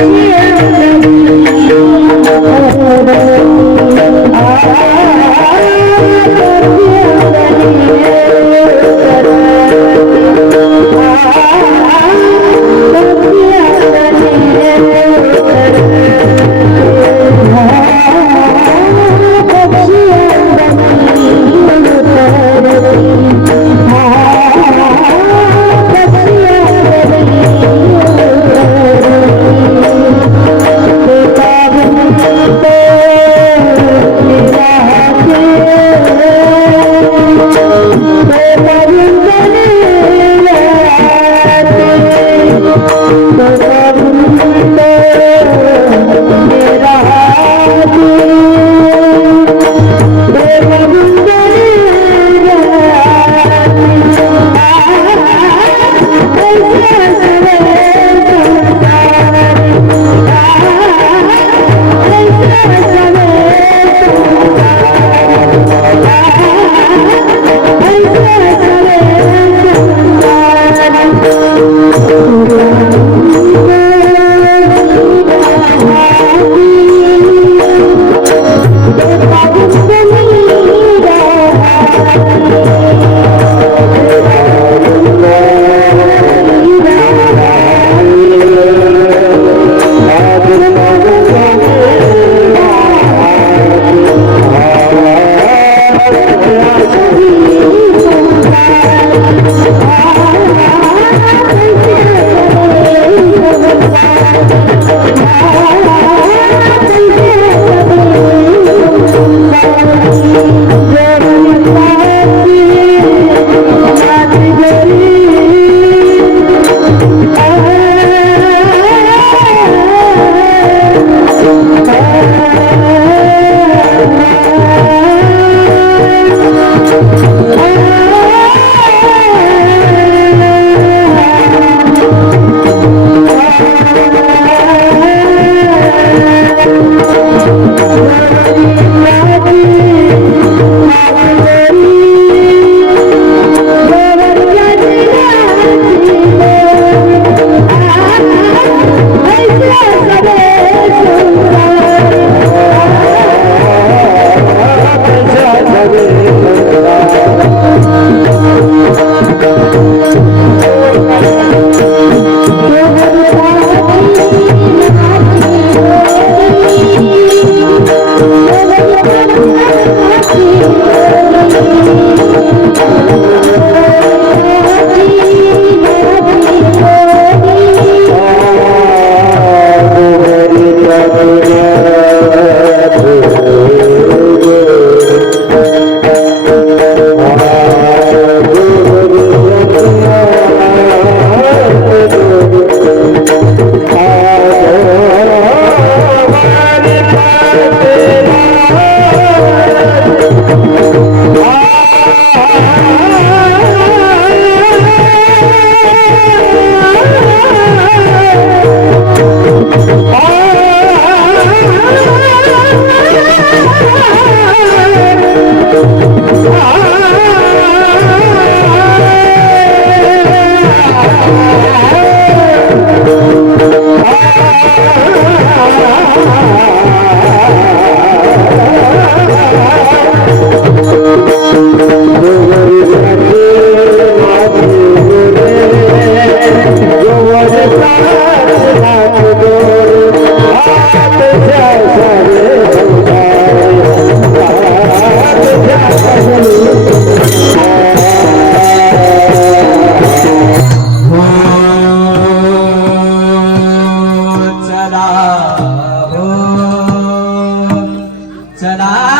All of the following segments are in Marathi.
天 चला.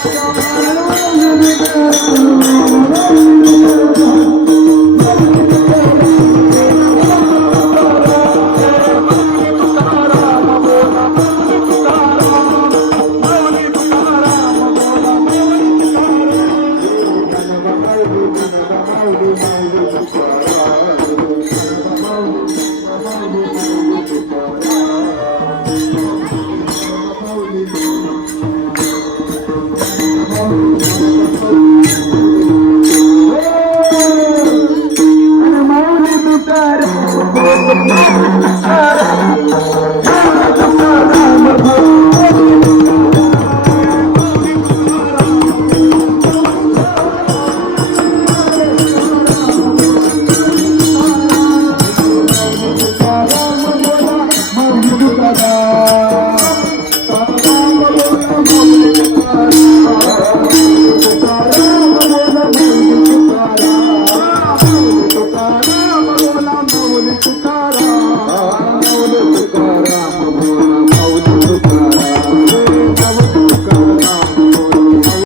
Oh. you.